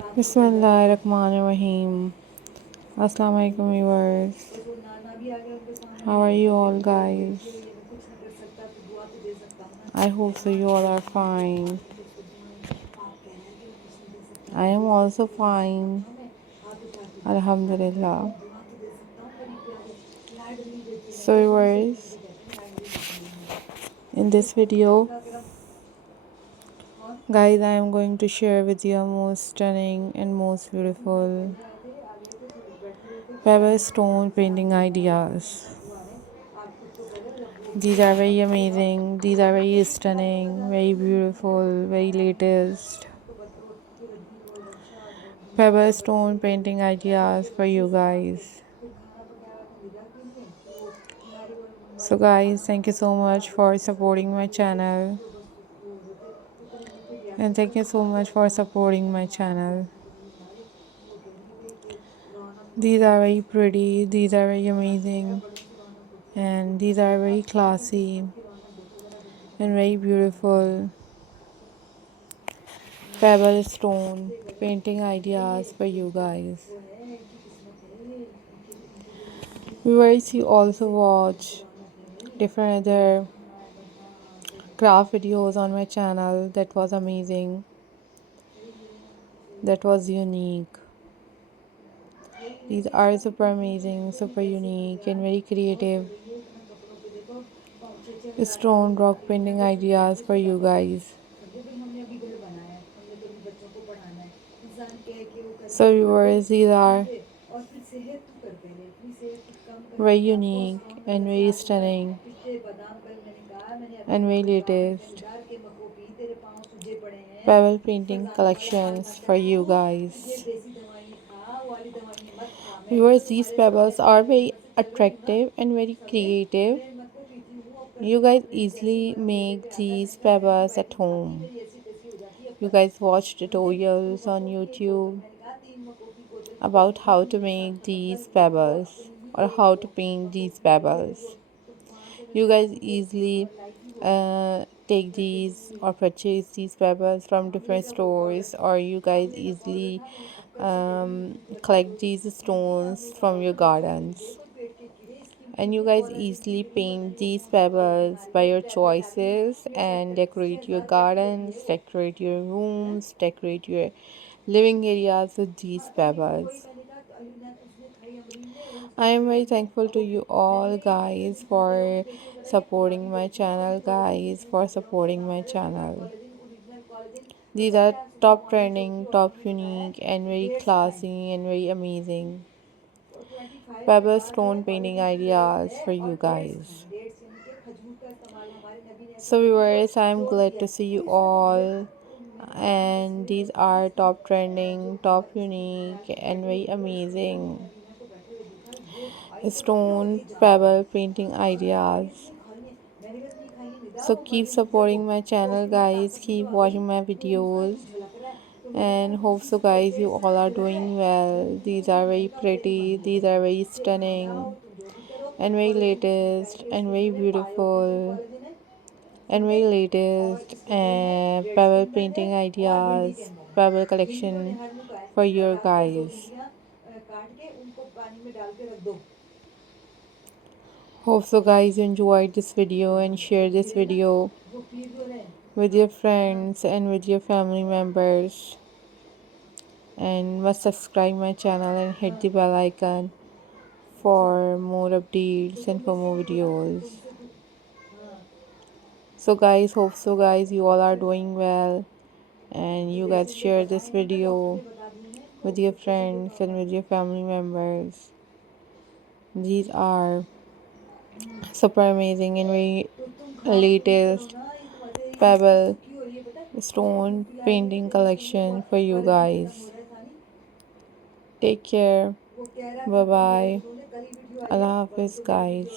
Bismillahirrahmanirrahim. Assalamu alaikum viewers. How are you all guys? I hope so you all are fine. I am also fine. Alhamdulillah. So viewers, in this video, guys, I am going to share with you most stunning and most beautiful pebble stone painting ideas. These are very amazing, these are very stunning, very beautiful, very latest pebble stone painting ideas for you guys. So guys, thank you so much for supporting my channel, and thank you so much for supporting my channel. These are very pretty, these are very amazing, and these are very classy and very beautiful pebble stone painting ideas for you guys. Viewers, you also watch different other craft videos on my channel that was amazing, that was unique. These are super amazing, super unique and very creative stone rock painting ideas for you guys. So viewers, these are very unique and very stunning and very latest pebble painting collections for you guys. Viewers, these pebbles are very attractive and very creative. You guys easily make these pebbles at home. You guys watch tutorials on YouTube about how to make these pebbles or how to paint these pebbles. You guys easily take these or purchase these pebbles from different stores, or you guys easily collect these stones from your gardens, and you guys easily paint these pebbles by your choices and decorate your gardens, decorate your rooms, decorate your living areas with these pebbles. I am very thankful to you all guys for supporting my channel, guys, for supporting my channel. These are top trending, top unique and very classy and very amazing pebble stone painting ideas for you guys. So viewers, I am glad to see you all, and these are top trending, top unique and very amazing stone pebble painting ideas. So keep supporting my channel guys, keep watching my videos, and hope so guys you all are doing well. These are very pretty, these are very stunning and very latest and very beautiful and very latest pebble painting ideas, pebble collection for your guys. Hope so guys you enjoyed this video, and share this video with your friends and with your family members, and must subscribe my channel and hit the bell icon for more updates and for more videos. So guys, hope so guys you all are doing well, and you guys share this video with your friends and with your family members. These are super amazing and very latest pebble stone painting collection for you guys. Take care. Bye bye. Allah Hafiz guys.